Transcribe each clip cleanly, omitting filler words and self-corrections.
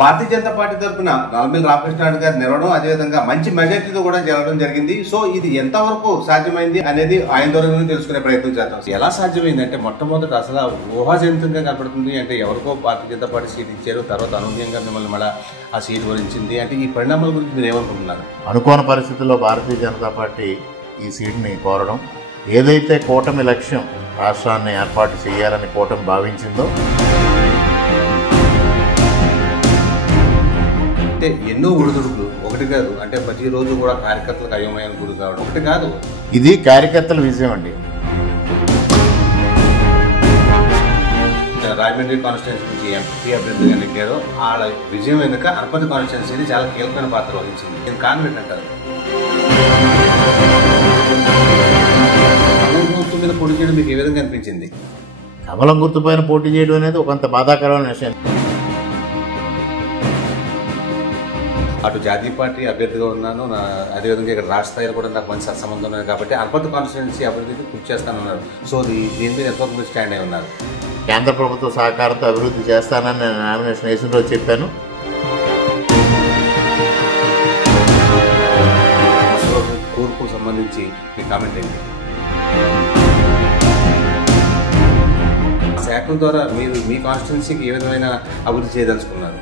భారతీయ Janata party తరఫున నల్లమిల్లి రామకృష్ణారెడ్డి గారు నిలవడం, అదేవిధంగా మంచి మెజార్టీతో కూడా జరగడం జరిగింది. సో ఇది ఎంతవరకు సాధ్యమైంది అనేది ఆయన ద్వారా తెలుసుకునే ప్రయత్నం చేద్దాం. ఎలా సాధ్యమైంది అంటే మొట్టమొదట అసలు ఊహాజనితంగా కనపడుతుంది. అంటే ఎవరికో భారతీయ జనతా పార్టీ సీట్ ఇచ్చారు, తర్వాత అనూహ్యంగా మిమ్మల్ని మళ్ళీ ఆ సీట్ వరించింది. అంటే ఈ పరిణామాల గురించి మీరు ఏమనుకుంటున్నారు? అనుకోని పరిస్థితుల్లో భారతీయ జనతా పార్టీ ఈ సీట్ని కోరడం, ఏదైతే కూటమి లక్ష్యం రాష్ట్రాన్ని ఏర్పాటు చేయాలని కూటమి భావించిందో, అంటే ఎన్నో ఒడిదుడుకులు ఒకటి కాదు, అంటే ప్రతిరోజు కూడా కార్యకర్తలకు అయోమయాలు గురి కావడం ఒకటి కాదు. ఇది కార్యకర్తల విజయం అండి. రాజమండ్రి కాన్స్టిట్యున్సీ నుంచి ఎంపీ అభ్యర్థిగా నెగ్గారు. వాళ్ళ విజయం వెనుక అనపతి కాన్స్టిట్యున్సీ చాలా కీలకమైన పాత్ర వహించింది. దీని కారణం ఏంటంటారు? గుర్తు మీద పోటీ చేయడం మీకు ఏ విధంగా అనిపించింది? కమలం గుర్తుపైన పోటీ చేయడం అనేది కొంత బాధాకరమైన విషయం. అటు జాతీయ పార్టీ అభ్యర్థిగా ఉన్నాను, అదేవిధంగా ఇక్కడ రాష్ట్ర స్థాయిలో కూడా నాకు మంచి సత్సంబంధం ఉంది కాబట్టి అనపతి కాన్స్టిట్యున్సీ అభివృద్ధికి కృషి చేస్తానన్నారు. సో దీని మీద ఎంతవరకు మీరు స్టాండ్ అయి ఉన్నారు? కేంద్ర ప్రభుత్వ సహకారంతో అభివృద్ధి చేస్తానని నేను నామినేషన్ వేసిన రోజు చెప్పాను. కూర్పుకు సంబంధించి మీ కామెంట్ ఏంటి? శాఖల ద్వారా మీరు మీ కాన్స్టిట్యున్సీకి ఏ విధమైన అభివృద్ధి చేయదలుచుకున్నారు?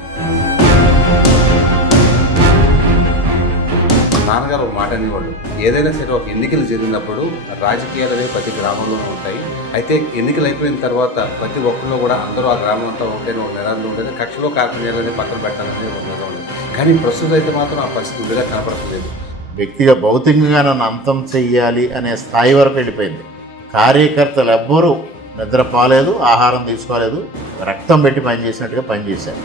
నాన్నగారు ఒక మాట అనేవాళ్ళు, ఏదైనా సరే ఒక ఎన్నికలు జరిగినప్పుడు రాజకీయాలు అనేవి ప్రతి గ్రామంలోనూ ఉంటాయి. అయితే ఎన్నికలు అయిపోయిన తర్వాత ప్రతి ఒక్కరిలో కూడా అందరూ ఆ గ్రామం అంతా ఉంటేనే ఒక నిరాశ ఉండేది, కక్షలో కార్పణ్యాలు అనేది పక్కన పెట్టాలనేది ఒక నిరాశ ఉండేది. కానీ ప్రస్తుతం అయితే మాత్రం ఆ పరిస్థితి ఉండిగా కనపడట్లేదు. వ్యక్తిగా భౌతికంగా నన్ను అంతం చెయ్యాలి అనే స్థాయి వరకు వెళ్ళిపోయింది. కార్యకర్తలు ఎవ్వరూ నిద్రపోలేదు, ఆహారం తీసుకోలేదు, రక్తం పెట్టి పనిచేసినట్టుగా పనిచేశారు.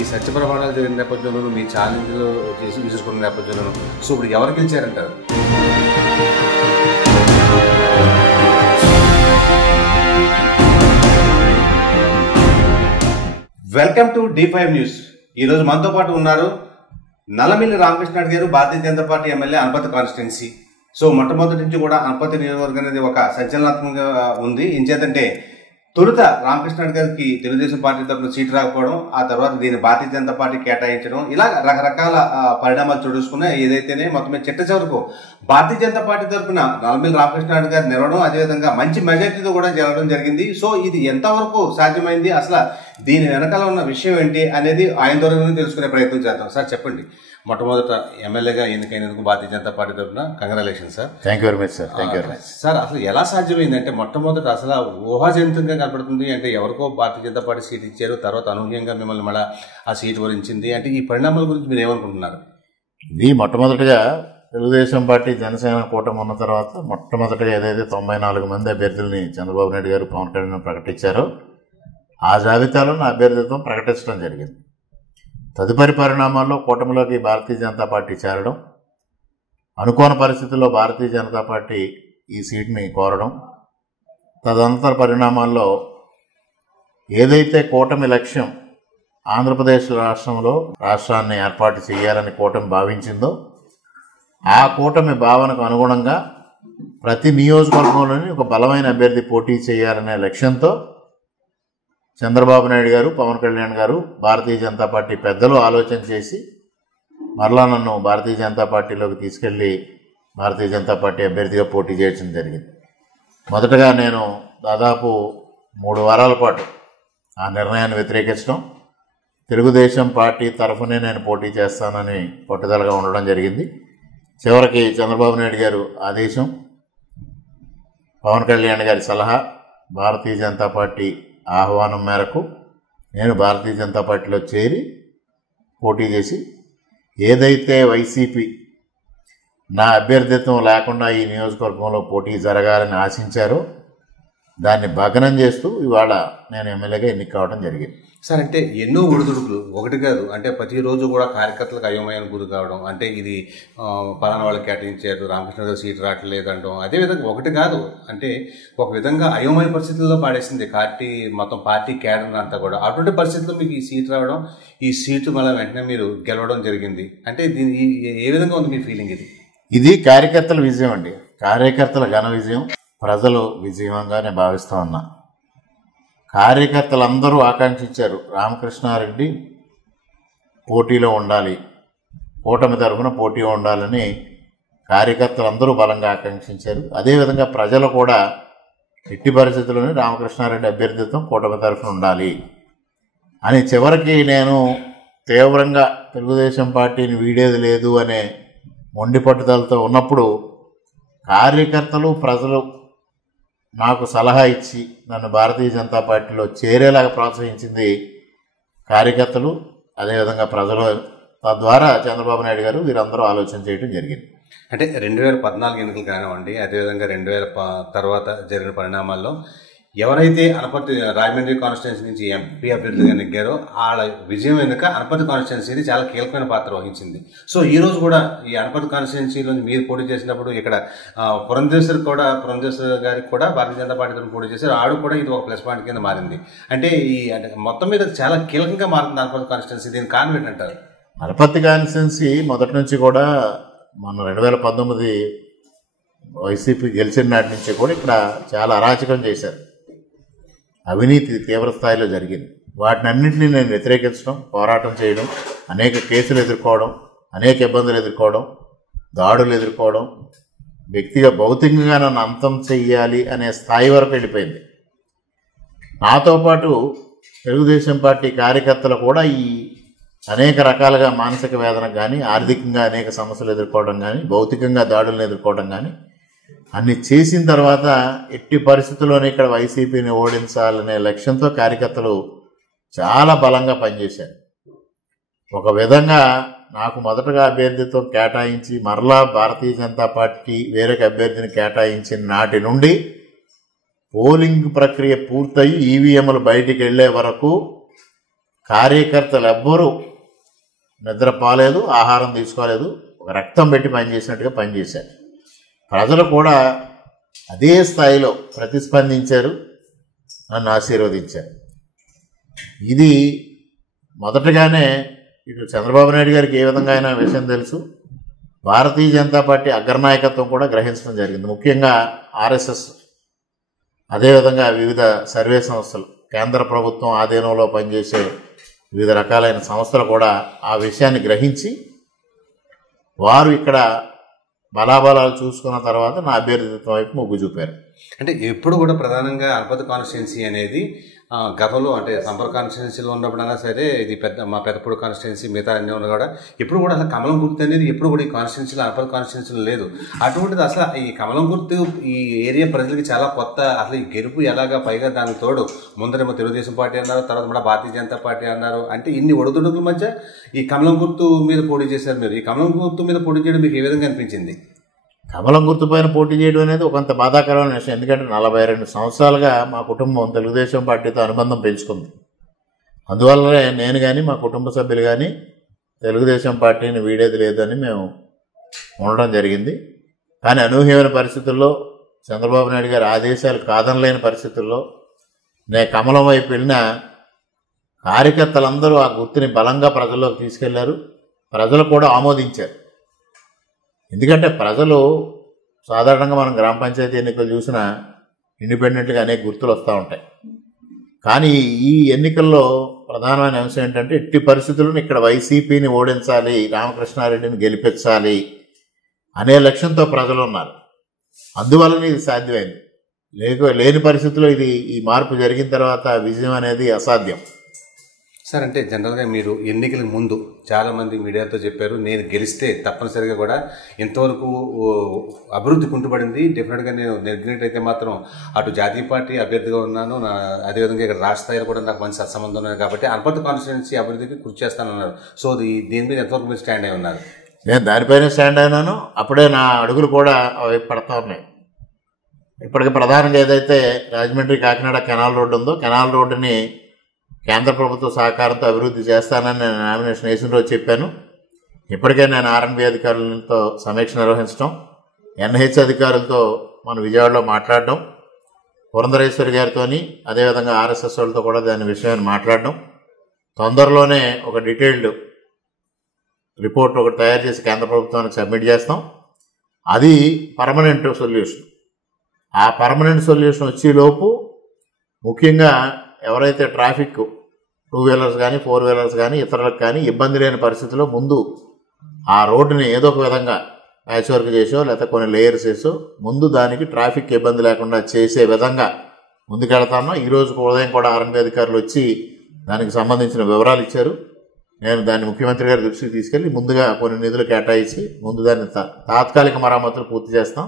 ఈ సత్య ప్రమాణాలు జరిగిన నేపథ్యంలోనూ మీ ఛాలెంజ్లు చేసి విసురుకున్న నేపథ్యంలోనూ సో ఇప్పుడు ఎవరు గెలిచారంటారు? Welcome to D5 news. ఈరోజు మనతో పాటు ఉన్నారు నల్లమిల్లి రామకృష్ణారెడ్డి గారు, Bharatiya Janata party MLA, Anaparthi constituency. So మొట్టమొదటి నుంచి కూడా అనపతి నియోజకవర్గం అనేది ఒక సంచలనాత్మకంగా ఉంది. ఇంచేతంటే తొలుత రామకృష్ణారెడ్డి గారికి తెలుగుదేశం పార్టీ తరఫున సీటు రాకపోవడం, ఆ తర్వాత దీన్ని భారతీయ జనతా పార్టీ కేటాయించడం, ఇలా రకరకాల పరిణామాలు చూసుకున్నాయి. ఏదైతేనే మొత్తం చిట్ట చివరకు భారతీయ జనతా పార్టీ తరఫున నల్లమిల్లి రామకృష్ణారెడ్డి గారు నిలవడం, అదేవిధంగా మంచి మెజార్టీతో కూడా జరగడం జరిగింది. సో ఇది ఎంతవరకు సాధ్యమైంది, అసలు దీని వెనకాల ఉన్న విషయం ఏంటి అనేది ఆయన ద్వారా తెలుసుకునే ప్రయత్నం చేద్దాం. సార్ చెప్పండి, మొట్టమొదట ఎమ్మెల్యేగా ఎన్నికైనందుకు భారతీయ జనతా పార్టీ తరఫున congratulation sir. Thank you very much sir. Thank you very much sir. అసలు ఎలా సాధ్యమైంది అంటే మొట్టమొదట అసలు ఊహాజనితంగా కనపడుతుంది. అంటే ఎవరికో భారతీయ జనతా పార్టీ సీట్ ఇచ్చారు, తర్వాత అనూహ్యంగా మిమ్మల్ని మళ్ళీ ఆ సీట్ వరించింది. అంటే ఈ పరిణామాల గురించి మీరు ఏమనుకుంటున్నారు? ఇది మొట్టమొదటిగా తెలుగుదేశం పార్టీ జనసేన కూటమి ఉన్న తర్వాత మొట్టమొదటిగా ఏదైతే 94 మంది అభ్యర్థుల్ని చంద్రబాబు నాయుడు గారు, పవన్ కళ్యాణ్ ప్రకటించారో ఆ జాబితాలో నా అభ్యర్థిత్వం ప్రకటించడం జరిగింది. తదుపరి పరిణామాల్లో కూటమిలోకి భారతీయ జనతా పార్టీ చేరడం, అనుకోని పరిస్థితుల్లో భారతీయ జనతా పార్టీ ఈ సీట్ని కోరడం, తదనంతర పరిణామాల్లో ఏదైతే కూటమి లక్ష్యం ఆంధ్రప్రదేశ్ రాష్ట్రంలో రాష్ట్రాన్ని ఏర్పాటు చేయాలని కూటమి భావించిందో, ఆ కూటమి భావనకు అనుగుణంగా ప్రతి నియోజకవర్గంలోని ఒక బలమైన అభ్యర్థి పోటీ చేయాలనే లక్ష్యంతో చంద్రబాబు నాయుడు గారు, పవన్ కళ్యాణ్ గారు, భారతీయ జనతా పార్టీ పెద్దలు ఆలోచన చేసి మరలా నన్ను భారతీయ జనతా పార్టీలోకి తీసుకెళ్లి భారతీయ జనతా పార్టీ అభ్యర్థిగా పోటీ చేయడం జరిగింది. మొదటగా నేను దాదాపు 3 వారాల పాటు ఆ నిర్ణయాన్ని వ్యతిరేకించడం, తెలుగుదేశం పార్టీ తరఫునే నేను పోటీ చేస్తానని పట్టుదలగా ఉండడం జరిగింది. చివరికి చంద్రబాబు నాయుడు గారు ఆదేశం, పవన్ కళ్యాణ్ గారి సలహా, భారతీయ జనతా పార్టీ ఆహ్వానం మేరకు నేను భారతీయ జనతా పార్టీలో చేరి పోటీ చేసి ఏదైతే వైసీపీ నా అభ్యర్థిత్వం లేకుండా ఈ నియోజకవర్గంలో పోటీ జరగాలని ఆశించారో దాన్ని భగ్నం చేస్తూ ఇవాళ నేను ఎమ్మెల్యేగా ఎన్నిక కావడం జరిగింది. సార్, అంటే ఎన్నో ఒడిదుడుకులు ఒకటి కాదు, అంటే ప్రతిరోజు కూడా కార్యకర్తలకు అయోమయానికి గురి కావడం, అంటే ఇది పలానా వాళ్ళకి కేటాయించారు, రామకృష్ణ గారు సీట్ రావట్లేదు అనడం, అదేవిధంగా ఒకటి కాదు, అంటే ఒక విధంగా అయోమయ పరిస్థితుల్లో పాడేసింది మొత్తం పార్టీ క్యాడర్ అంతా కూడా. అటువంటి పరిస్థితుల్లో మీకు ఈ సీట్ రావడం, ఈ సీటు మళ్ళీ వెంటనే మీరు గెలవడం జరిగింది. అంటే దీని ఏ విధంగా ఉంది మీ ఫీలింగ్? ఇది కార్యకర్తల విజయం అండి. కార్యకర్తల ఘన విజయం, ప్రజలు విజయంగా నేను భావిస్తా ఉన్నా. కార్యకర్తలందరూ ఆకాంక్షించారు రామకృష్ణారెడ్డి పోటీలో ఉండాలి, కూటమి తరఫున పోటీ ఉండాలని కార్యకర్తలందరూ బలంగా ఆకాంక్షించారు. అదేవిధంగా ప్రజలు కూడా ఎట్టి పరిస్థితుల్లోనే రామకృష్ణారెడ్డి అభ్యర్థిత్వం కూటమి తరఫున ఉండాలి అని చివరికి నేను తీవ్రంగా తెలుగుదేశం పార్టీని వీడేది లేదు అనే మొండి పట్టుదలతో ఉన్నప్పుడు కార్యకర్తలు ప్రజలు నాకు సలహా ఇచ్చి నన్ను భారతీయ జనతా పార్టీలో చేరేలాగా ప్రోత్సహించింది కార్యకర్తలు, అదేవిధంగా ప్రజలు. తద్వారా చంద్రబాబు నాయుడు గారు వీరందరూ ఆలోచన చేయడం జరిగింది. అంటే 2014 ఎన్నికలు కానివ్వండి, అదేవిధంగా 2000 తర్వాత జరిగిన పరిణామాల్లో ఎవరైతే అనపర్తి రాజమండ్రి కాన్స్టిట్యున్సీ నుంచి ఎంపీ అభ్యర్థిగా నెగ్గారో వాళ్ళ విజయం వెనుక అనపర్తి కాన్స్టిట్యున్సీ చాలా కీలకమైన పాత్ర వహించింది. సో ఈ రోజు కూడా ఈ అనపర్తి కాన్స్టిట్యున్సీలో మీరు పోటీ చేసినప్పుడు ఇక్కడ పురంధేశ్వర్ గారికి కూడా భారతీయ జనతా పార్టీ తరఫున పోటీ చేశారు. ఆడు కూడా ఇది ఒక ప్లస్ పాయింట్ కింద మారింది. అంటే మొత్తం మీద చాలా కీలకంగా మారుతుంది అనపర్తి కాన్స్టిట్యున్సీ. దీనికి కారణం ఏంటంటారు? అనపర్తి కాన్స్టిట్యున్సీ మొదటి నుంచి కూడా మన 2019 వైసీపీ గెలిచిన నాటి నుంచి కూడా ఇక్కడ చాలా అరాచకం చేశారు. అవినీతి తీవ్ర స్థాయిలో జరిగింది. వాటిని అన్నింటినీ నేను వ్యతిరేకించడం, పోరాటం చేయడం, అనేక కేసులు ఎదుర్కోవడం, అనేక ఇబ్బందులు ఎదుర్కోవడం, దాడులు ఎదుర్కోవడం, వ్యక్తిగా భౌతికంగా నన్ను అంతం చెయ్యాలి అనే స్థాయి వరకు వెళ్ళిపోయింది. నాతో పాటు తెలుగుదేశం పార్టీ కార్యకర్తలు కూడా ఈ అనేక రకాలుగా మానసిక వేదన కానీ, ఆర్థికంగా అనేక సమస్యలు ఎదుర్కోవడం కానీ, భౌతికంగా దాడులను ఎదుర్కోవడం కానీ అన్ని చేసిన తర్వాత ఎట్టి పరిస్థితుల్లోనే ఇక్కడ వైసీపీని ఓడించాలనే లక్ష్యంతో కార్యకర్తలు చాలా బలంగా పనిచేశారు. ఒక విధంగా నాకు మొదటగా అభ్యర్థిత్వం కేటాయించి మరలా భారతీయ జనతా పార్టీ వేరొక అభ్యర్థిని కేటాయించిన నాటి నుండి పోలింగ్ ప్రక్రియ పూర్తయి ఈవీఎంలు బయటికి వెళ్లే వరకు కార్యకర్తలు ఎవ్వరూ నిద్రపోలేదు, ఆహారం తీసుకోలేదు, ఒక రక్తం పెట్టి పనిచేసినట్టుగా పనిచేశారు. ప్రజలు కూడా అదే స్థాయిలో ప్రతిస్పందించారు, నన్ను ఆశీర్వదించారు. ఇది మొదటగానే ఇటు చంద్రబాబు నాయుడు గారికి ఏ విధంగా అయినా విషయం తెలుసు, భారతీయ జనతా పార్టీ అగ్రనాయకత్వం కూడా గ్రహించడం జరిగింది. ముఖ్యంగా ఆర్ఎస్ఎస్, అదేవిధంగా వివిధ సర్వే సంస్థలు, కేంద్ర ప్రభుత్వం ఆధీనంలో పనిచేసే వివిధ రకాలైన సంస్థలు కూడా ఆ విషయాన్ని గ్రహించి వారు ఇక్కడ బలాబలాలు చూసుకున్న తర్వాత నా అభ్యర్థిత్వం వైపు మొగ్గు చూపారు. అంటే ఎప్పుడు కూడా ప్రధానంగా అనపర్తి కాన్స్టిట్యున్సీ అనేది గతంలో అంటే సంపర్ కాన్స్టిట్యున్సీలో ఉన్నప్పుడైనా సరే, ఇది మా పెద్దపూడి కాన్స్టిట్యున్సీ, మిగతా అన్నీ ఉన్నా కూడా ఎప్పుడు కూడా అసలు కమలం గుర్తు అనేది ఎప్పుడు కూడా ఈ కాన్స్టిట్యున్సీలో అనపర్తి కాన్స్టిట్యున్సీలో లేదు. అటువంటిది అసలు ఈ కమలం గుర్తు ఈ ఏరియా ప్రజలకి చాలా కొత్త. అసలు ఈ గెలుపు ఎలాగా, పైగా దానికి తోడు ముందరేమో తెలుగుదేశం పార్టీ అన్నారు, తర్వాత కూడా భారతీయ జనతా పార్టీ అన్నారు. అంటే ఇన్ని ఒడిదుడుకుల మధ్య ఈ కమలం గుర్తు మీద పోటీ చేశారు మీరు. ఈ కమలం గుర్తు మీద పోటీ చేయడం మీకు ఏ విధంగా అనిపించింది? కమలం గుర్తుపైన పోటీ చేయడం అనేది కొంత బాధాకరమైన విషయం. ఎందుకంటే 42 సంవత్సరాలుగా మా కుటుంబం తెలుగుదేశం పార్టీతో అనుబంధం పెంచుకుంది. అందువల్లనే నేను కానీ మా కుటుంబ సభ్యులు కానీ తెలుగుదేశం పార్టీని వీడేది లేదని మేము ఉండడం జరిగింది. కానీ అనూహ్యమైన పరిస్థితుల్లో, చంద్రబాబు నాయుడు గారి ఆదేశాలు కాదనలేని పరిస్థితుల్లో నేను కమలం వైపు వెళ్ళిన కార్యకర్తలందరూ ఆ గుర్తుని బలంగా ప్రజల్లోకి తీసుకెళ్లారు. ప్రజలు కూడా ఆమోదించారు. ఎందుకంటే ప్రజలు సాధారణంగా మనం గ్రామ పంచాయతీ ఎన్నికలు చూసినా ఇండిపెండెంట్గా అనేక గుర్తులు వస్తూ ఉంటాయి. కానీ ఈ ఎన్నికల్లో ప్రధానమైన అంశం ఏంటంటే ఎట్టి పరిస్థితులను ఇక్కడ వైసీపీని ఓడించాలి, రామకృష్ణారెడ్డిని గెలిపించాలి అనే లక్ష్యంతో ప్రజలు ఉన్నారు. అందువలన ఇది సాధ్యమైంది. లేని పరిస్థితుల్లో ఈ మార్పు జరిగిన తర్వాత విజయం అనేది అసాధ్యం. సార్, అంటే జనరల్గా మీరు ఎన్నికలకు ముందు చాలామంది మీడియాతో చెప్పారు, నేను గెలిస్తే తప్పనిసరిగా కూడా ఇంతవరకు అభివృద్ధి కుంటుపడింది, డెఫినెట్గా నేను నెగ్గినట్టయితే మాత్రం అటు జాతీయ పార్టీ అభ్యర్థిగా ఉన్నాను, అదేవిధంగా ఇక్కడ రాష్ట్ర స్థాయిలో కూడా నాకు మంచి సత్సంబంధం ఉన్నాయి కాబట్టి అనపర్తి కాన్స్టిట్యున్సీ అభివృద్ధికి కృషి చేస్తానన్నారు. సో దీని మీద ఎంతవరకు మీరు స్టాండ్ అయి ఉన్నారు? నేను దానిపైన స్టాండ్ అయినాను. అప్పుడే నా అడుగులు కూడా పడతా ఉన్నాయి. ఇప్పటికి ప్రధానంగా ఏదైతే రాజమండ్రి కాకినాడ కెనాల్ రోడ్డు ఉందో, కెనాల్ రోడ్డుని కేంద్ర ప్రభుత్వ సహకారంతో అభివృద్ధి చేస్తానని నేను నామినేషన్ వేసిన రోజు చెప్పాను. ఇప్పటికే నేను ఆర్ఎన్బి అధికారులతో సమీక్ష నిర్వహించడం, ఎన్హెచ్ అధికారులతో మన విజయవాడలో మాట్లాడడం, పురంధరేశ్వరి గారితో అదేవిధంగా ఆర్ఎస్ఎస్ వాళ్ళతో కూడా దాని విషయాన్ని మాట్లాడడం, తొందరలోనే ఒక డీటెయిల్డ్ రిపోర్ట్ ఒకటి తయారు చేసి కేంద్ర ప్రభుత్వానికి సబ్మిట్ చేస్తాం. అది పర్మనెంట్ సొల్యూషన్. ఆ పర్మనెంట్ సొల్యూషన్ వచ్చేలోపు ముఖ్యంగా ఎవరైతే ట్రాఫిక్ 2 వీలర్స్ కానీ 4 వీలర్స్ కానీ ఇతరులకు కానీ ఇబ్బంది లేని పరిస్థితిలో ముందు ఆ రోడ్డుని ఏదో ఒక విధంగా ప్యాచ్ వర్క్ చేసో లేకపోతే కొన్ని లేయర్స్ వేసో ముందు దానికి ట్రాఫిక్ ఇబ్బంది లేకుండా చేసే విధంగా ముందుకెళ్తాను. ఈరోజు ఉదయం కూడా ఆర్ఎన్బి అధికారులు వచ్చి దానికి సంబంధించిన వివరాలు ఇచ్చారు. నేను దాన్ని ముఖ్యమంత్రి గారి దృష్టికి తీసుకెళ్ళి ముందుగా కొన్ని నిధులు కేటాయించి ముందు దాన్ని తాత్కాలిక మరమ్మతులు పూర్తి చేస్తాం.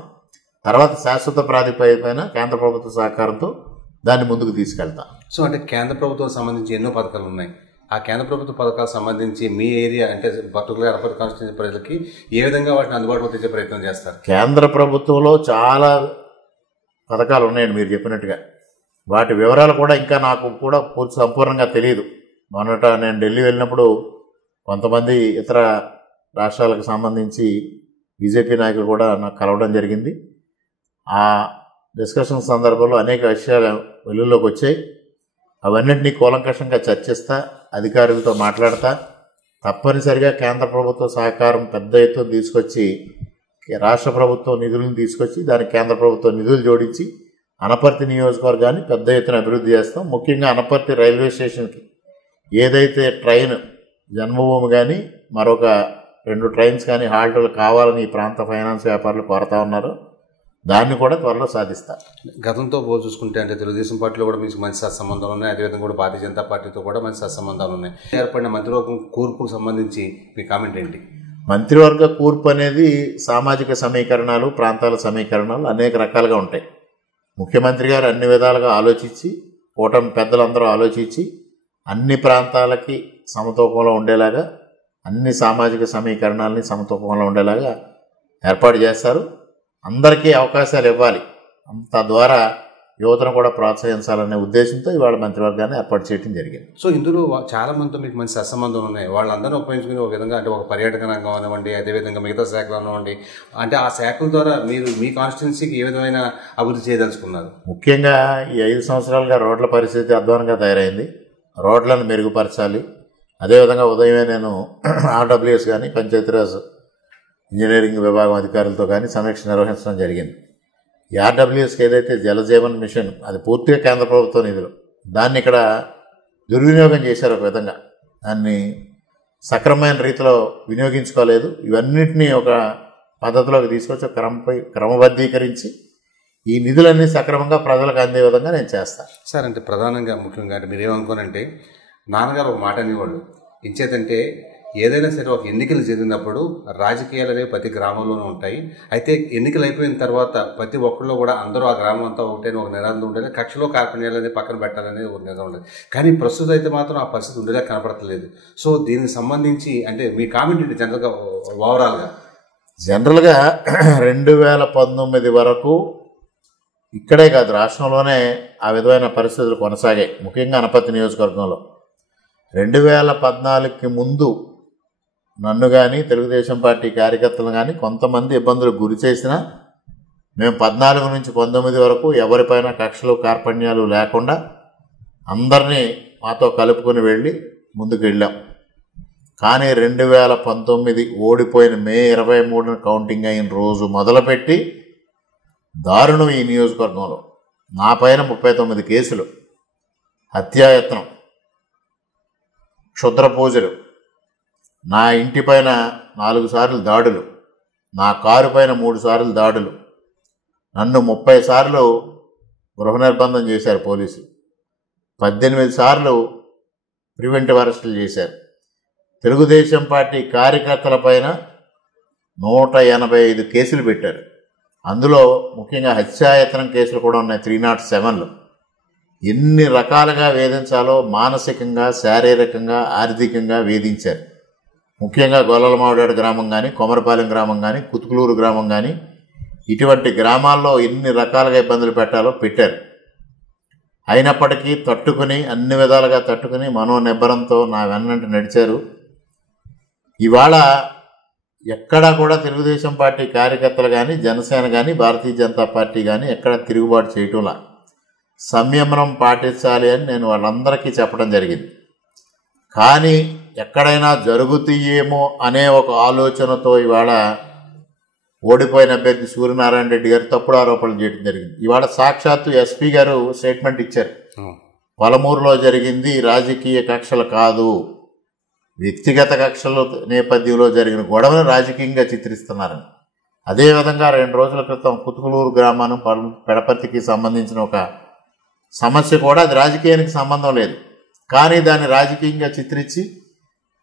తర్వాత శాశ్వత ప్రాతిపదికన కేంద్ర ప్రభుత్వ సహకారంతో దాన్ని ముందుకు తీసుకెళ్తాం. సో అంటే కేంద్ర ప్రభుత్వం సంబంధించి ఎన్నో పథకాలు ఉన్నాయి. ఆ కేంద్ర ప్రభుత్వ పథకాలకు సంబంధించి మీ ఏరియా అంటే పర్టికులర్ అనపర్తి కాన్స్టిట్యూన్సీ ప్రజలకి ఏ విధంగా వాటిని అందుబాటులో తెచ్చే ప్రయత్నం చేస్తారు? కేంద్ర ప్రభుత్వంలో చాలా పథకాలు ఉన్నాయండి మీరు చెప్పినట్టుగా. వాటి వివరాలు కూడా ఇంకా నాకు కూడా పూర్తి సంపూర్ణంగా తెలియదు. మొన్నట నేను ఢిల్లీ వెళ్ళినప్పుడు కొంతమంది ఇతర రాష్ట్రాలకు సంబంధించి బీజేపీ నాయకులు కూడా నాకు కలవడం జరిగింది. ఆ డిస్కషన్ సందర్భంలో అనేక విషయాలు వెలుగులోకి వచ్చాయి. అవన్నింటినీ కూలంకషంగా చర్చిస్తా, అధికారులతో మాట్లాడతా, తప్పనిసరిగా కేంద్ర ప్రభుత్వ సహకారం పెద్ద ఎత్తున తీసుకొచ్చి రాష్ట్ర ప్రభుత్వం నిధులను తీసుకొచ్చి దానికి కేంద్ర ప్రభుత్వం నిధులు జోడించి అనపర్తి నియోజకవర్గాన్ని పెద్ద ఎత్తున అభివృద్ధి చేస్తాం. ముఖ్యంగా అనపర్తి రైల్వే స్టేషన్కి ఏదైతే ట్రైన్ జన్మభూమి కానీ మరొక 2 ట్రైన్స్ కానీ హాల్టులు కావాలని ఈ ప్రాంత ఫైనాన్స్ వ్యాపారులు కోరుతా ఉన్నారు. దాన్ని కూడా త్వరలో సాధిస్తా. గతంతో పోల్చి చూసుకుంటే అంటే తెలుగుదేశం పార్టీలో కూడా మీకు మంచి సత్సంబంధాలు ఉన్నాయి. అదేవిధంగా కూడా భారతీయ జనతా పార్టీతో కూడా మంచి సత్సంబంధాలు ఉన్నాయి. ఏర్పడిన మంత్రివర్గం కూర్పుకు సంబంధించి మీ కామెంట్ ఏంటి? మంత్రివర్గ కూర్పు అనేది సామాజిక సమీకరణాలు, ప్రాంతాల సమీకరణాలు అనేక రకాలుగా ఉంటాయి. ముఖ్యమంత్రి గారు అన్ని విధాలుగా ఆలోచించి, కూటమి పెద్దలందరూ ఆలోచించి అన్ని ప్రాంతాలకి సమతూకంలో ఉండేలాగా, అన్ని సామాజిక సమీకరణాలని సమతూకంలో ఉండేలాగా ఏర్పాటు చేస్తారు. అందరికీ అవకాశాలు ఇవ్వాలి, తద్వారా యువతను కూడా ప్రోత్సహించాలనే ఉద్దేశంతో ఇవాళ మంత్రివర్గాన్ని ఏర్పాటు చేయడం జరిగింది. సో ఇందులో చాలా మందితో మీకు మంచి సత్సంబంధాలు ఉన్నాయి. వాళ్ళందరూ ఉపయోగించుకుని ఒక విధంగా అంటే ఒక పర్యాటక రంగం అనివ్వండి, అదేవిధంగా మిగతా శాఖలు అనివ్వండి, అంటే ఆ శాఖల ద్వారా మీరు మీ కాన్స్టిట్యున్సీకి ఏ విధమైన అభివృద్ధి చేయదలుచుకున్నారు? ముఖ్యంగా ఈ 5 సంవత్సరాలుగా రోడ్ల పరిస్థితి అధ్వానంగా తయారైంది. రోడ్లను మెరుగుపరచాలి. అదేవిధంగా ఉదయమే నేను ఆర్డబ్ల్యూఎస్ కానీ పంచాయతీరాజ్ ఇంజనీరింగ్ విభాగం అధికారులతో కానీ సమీక్ష నిర్వహించడం జరిగింది. ఈ ఆర్డబ్ల్యూఎస్కి ఏదైతే జలజీవన్ మిషన్ అది పూర్తిగా కేంద్ర ప్రభుత్వ నిధులు, దాన్ని ఇక్కడ దుర్వినియోగం చేశారు. ఒక విధంగా దాన్ని సక్రమమైన రీతిలో వినియోగించుకోలేదు. ఇవన్నింటినీ ఒక పద్ధతిలోకి తీసుకొచ్చి క్రమబద్ధీకరించి ఈ నిధులన్నీ సక్రమంగా ప్రజలకు అందే విధంగా నేను చేస్తాను. సార్ అంటే ప్రధానంగా ముఖ్యంగా అంటే మీరేమనుకోనంటే నాన్నగారు ఒక మాట అనేవాళ్ళు, ఇంచేతంటే ఏదైనా సరే ఒక ఎన్నికలు జరిగినప్పుడు రాజకీయాలు అనేవి ప్రతి గ్రామంలోనూ ఉంటాయి. అయితే ఎన్నికలు అయిపోయిన తర్వాత ప్రతి ఒక్కళ్ళు కూడా అందరూ ఆ గ్రామం అంతా ఒకటైన ఒక నినాదం ఉండేది, కక్షలో కార్పణ్యాలు అనేది పక్కన పెట్టాలనేది ఒక నినాదం ఉండేది. కానీ ప్రస్తుతం అయితే మాత్రం ఆ పరిస్థితి ఉండేలా కనపడతలేదు. సో దీనికి సంబంధించి అంటే మీ కామెంట్ ఏంటి జనరల్గా ఓవరాల్గా? జనరల్గా 2019 వరకు ఇక్కడే కాదు రాష్ట్రంలోనే ఆ విధమైన పరిస్థితులు కొనసాగాయి. ముఖ్యంగా అనపర్తి నియోజకవర్గంలో 2014కి ముందు నన్ను కానీ తెలుగుదేశం పార్టీ కార్యకర్తలు కానీ కొంతమంది ఇబ్బందులకు గురి చేసినా మేము 14 నుంచి 19 వరకు ఎవరిపైన కక్షలు కార్పణ్యాలు లేకుండా అందరినీ మాతో కలుపుకొని వెళ్ళి ముందుకు వెళ్ళాం. కానీ 2019 ఓడిపోయిన మే 23న కౌంటింగ్ అయిన రోజు మొదలుపెట్టి దారుణం ఈ నియోజకవర్గంలో. నా పైన 39 కేసులు, హత్యాయత్నం, క్షుద్ర పూజలు, నా ఇంటిపైన 4 సార్లు దాడులు, నా కారు పైన 3 సార్లు దాడులు, నన్ను 30 సార్లు గృహ నిర్బంధం చేశారు పోలీసులు, 18 సార్లు ప్రివెంటివ్ అరెస్టులు చేశారు. తెలుగుదేశం పార్టీ కార్యకర్తల పైన 185 కేసులు పెట్టారు. అందులో ముఖ్యంగా హత్యాయత్నం కేసులు కూడా ఉన్నాయి, 307లు. ఎన్ని రకాలుగా వేధించాలో మానసికంగా, శారీరకంగా, ఆర్థికంగా వేధించారు. ముఖ్యంగా గొల్లలమావిడాడు గ్రామం కానీ, కొమరపాలెం గ్రామం కానీ, కుతుకులూరు గ్రామం కానీ, ఇటువంటి గ్రామాల్లో ఎన్ని రకాలుగా ఇబ్బందులు పెట్టాలో పెట్టారు. అయినప్పటికీ తట్టుకుని, అన్ని విధాలుగా తట్టుకుని మనోనిబ్బరంతో నా వెన్నంటి నడిచారు. ఇవాళ ఎక్కడా కూడా తెలుగుదేశం పార్టీ కార్యకర్తలు కానీ, జనసేన కానీ, భారతీయ జనతా పార్టీ కానీ ఎక్కడ తిరుగుబాటు చేయటంలా సంయమనం పాటించాలి అని నేను వాళ్ళందరికీ చెప్పడం జరిగింది. కానీ ఎక్కడైనా జరుగుతాయేమో అనే ఒక ఆలోచనతో ఇవాళ ఓడిపోయిన అభ్యర్థి సూర్యనారాయణ రెడ్డి గారు తప్పుడు ఆరోపణలు చేయడం జరిగింది. ఇవాళ సాక్షాత్తు ఎస్పీ గారు స్టేట్మెంట్ ఇచ్చారు. పొలమూరులో జరిగింది రాజకీయ కక్షలు కాదు, వ్యక్తిగత కక్షల నేపథ్యంలో జరిగిన గొడవను రాజకీయంగా చిత్రిస్తున్నారని. అదేవిధంగా 2 రోజుల క్రితం కుతుకులూరు గ్రామాన్ని పెడపర్తికి సంబంధించిన ఒక సమస్య కూడా అది రాజకీయానికి సంబంధం లేదు, కానీ దాన్ని రాజకీయంగా చిత్రించి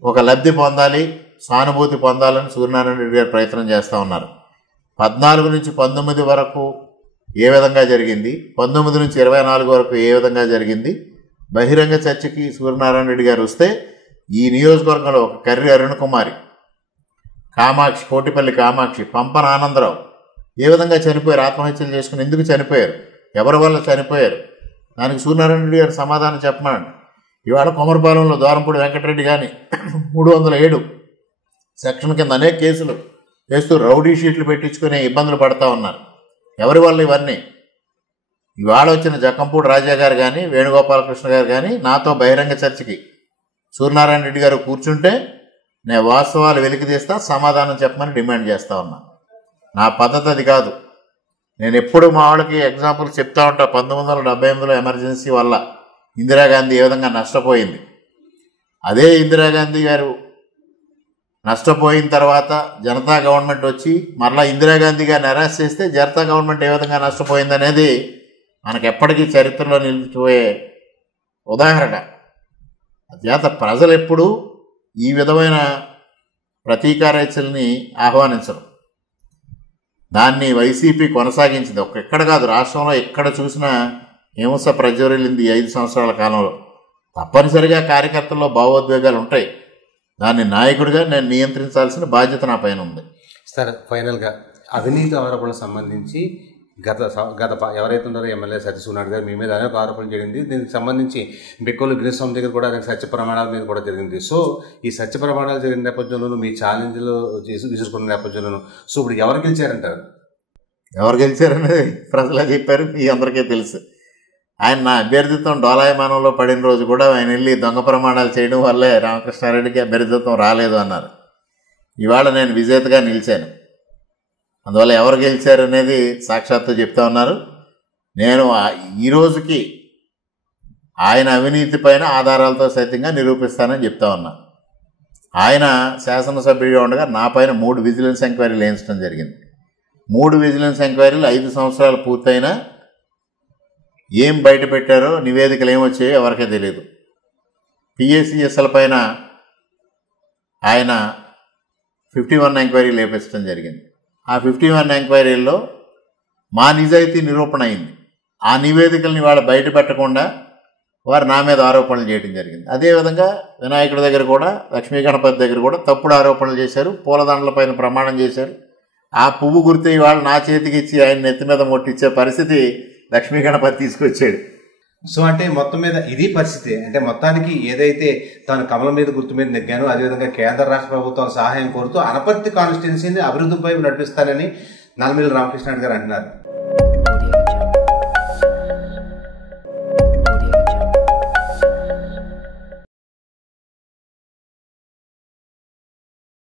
ఒక లబ్ధి పొందాలి, సానుభూతి పొందాలని సూర్యనారాయణ రెడ్డి గారు ప్రయత్నం చేస్తూ ఉన్నారు. 14 నుంచి 19 వరకు ఏ విధంగా జరిగింది, 19 నుంచి 24 వరకు ఏ విధంగా జరిగింది, బహిరంగ చర్చకి సూర్యనారాయణ రెడ్డి గారు వస్తే ఈ నియోజకవర్గంలో ఒక కర్రి అరుణ్ కుమారి, కామాక్షి, కోటిపల్లి కామాక్షి, పంపన ఆనందరావు ఏ విధంగా చనిపోయారు, ఆత్మహత్యలు చేసుకుని ఎందుకు చనిపోయారు, ఎవరి వల్ల చనిపోయారు, దానికి సూర్యనారాయణ రెడ్డి గారు సమాధానం చెప్పమనండి. ఇవాళ కొమరపాలెంలో దూరంపూడి వెంకటరెడ్డి కానీ 307 సెక్షన్ కింద అనేక కేసులు చేస్తూ రౌడీ షీట్లు పెట్టించుకునే ఇబ్బందులు పడతా ఉన్నారు. ఎవరి వల్ల ఇవన్నీ? ఇవాళ వచ్చిన జక్కంపూడి రాజా గారు కానీ వేణుగోపాలకృష్ణ గారు కానీ నాతో బహిరంగ చర్చకి సూర్యనారాయణ రెడ్డి గారు కూర్చుంటే నేను వాస్తవాలు వెలికి తీస్తా, సమాధానం చెప్పమని డిమాండ్ చేస్తా ఉన్నా. నా పద్ధతి అది కాదు. నేను ఎప్పుడు మా వాళ్ళకి ఎగ్జాంపుల్ చెప్తా ఉంటా. 1978లో ఎమర్జెన్సీ వల్ల ఇందిరాగాంధీ ఏ విధంగా నష్టపోయింది, అదే ఇందిరాగాంధీ గారు నష్టపోయిన తర్వాత జనతా గవర్నమెంట్ వచ్చి మరలా ఇందిరాగాంధీ గారిని అరెస్ట్ చేస్తే జనతా గవర్నమెంట్ ఏ విధంగా నష్టపోయింది అనేది మనకు ఎప్పటికీ చరిత్రలో నిలిచిపోయే ఉదాహరణ. చేత ప్రజలు ఎప్పుడూ ఈ విధమైన ప్రతీకారేచల్ని ఆహ్వానించరు. దాన్ని వైసీపీ కొనసాగించింది. ఎక్కడ కాదు, రాష్ట్రంలో ఎక్కడ చూసినా హింస ప్రజ్వరిల్లింది 5 సంవత్సరాల కాలంలో. తప్పనిసరిగా కార్యకర్తల్లో భావోద్వేగాలు ఉంటాయి. దాన్ని నాయకుడిగా నేను నియంత్రించాల్సిన బాధ్యత నా పైన ఉంది. సార్, ఫైనల్గా అవినీతి ఆరోపణలకు సంబంధించి గత ఎవరైతే ఉన్నారో ఎమ్మెల్యే సత్యసూనారాయణ గారు మీ మీద అనేక ఆరోపణలు జరిగింది. దీనికి సంబంధించి బెక్కోలు గిరిస్వామి దగ్గర కూడా అనేక సత్య ప్రమాణాల మీద కూడా జరిగింది. సో ఈ సత్య ప్రమాణాలు జరిగిన నేపథ్యంలోనూ మీ ఛాలెంజ్లు విసురుకున్న నేపథ్యంలోనూ సో ఇప్పుడు ఎవరు గెలిచారంటారు? ఎవరు గెలిచారనేది ప్రజలే చెప్పారు, మీ అందరికీ తెలుసు. ఆయన నా అభ్యర్థిత్వం డోలాయమానంలో పడిన రోజు కూడా ఆయన వెళ్ళి దొంగ ప్రమాణాలు చేయడం వల్లే రామకృష్ణారెడ్డికి అభ్యర్థిత్వం రాలేదు అన్నారు. ఇవాళ నేను విజేతగా నిలిచాను. అందువల్ల ఎవరు గెలిచారు అనేది సాక్షాత్తు చెప్తా ఉన్నారు. నేను ఈ రోజుకి ఆయన అవినీతి పైన ఆధారాలతో సైతంగా నిరూపిస్తానని చెప్తా ఉన్నా. ఆయన శాసనసభ్యుడిగా ఉండగా నా పైన 3 విజిలెన్స్ ఎంక్వైరీలు వేయించడం జరిగింది. 3 విజిలెన్స్ ఎంక్వైరీలు 5 సంవత్సరాలు పూర్తయినా ఏం బయట పెట్టారో, నివేదికలు ఏమొచ్చాయో ఎవరికే తెలియదు. పిఏసిఎస్ల పైన ఆయన 51 ఎంక్వైరీలు వేపించడం జరిగింది. ఆ 51 ఎంక్వైరీల్లో మా నిజాయితీ నిరూపణ అయింది. ఆ నివేదికల్ని వాళ్ళు బయట పెట్టకుండా వారు నా మీద ఆరోపణలు చేయడం జరిగింది. అదేవిధంగా వినాయకుడి దగ్గర కూడా, లక్ష్మీ గణపతి దగ్గర కూడా తప్పుడు ఆరోపణలు చేశారు, పూలదండల పైన ప్రమాణం చేశారు. ఆ పువ్వు గుర్తు ఇవాళ నా చేతికి ఇచ్చి ఆయన నెత్తి మీద మొట్టిచ్చే పరిస్థితి లక్ష్మీ గణపతి తీసుకొచ్చాడు. సో అంటే మొత్తం మీద ఇది పరిస్థితి. అంటే మొత్తానికి ఏదైతే తాను కమలం మీద గుర్తు మీద నెగ్గానో అదేవిధంగా కేంద్ర రాష్ట్ర ప్రభుత్వం సహాయం కోరుతూ అనపర్తి కాన్స్టిట్యున్సీని అభివృద్ధి వైపు నడిపిస్తానని నల్లమిల్లి రామకృష్ణారెడ్డి గారు అంటున్నారు.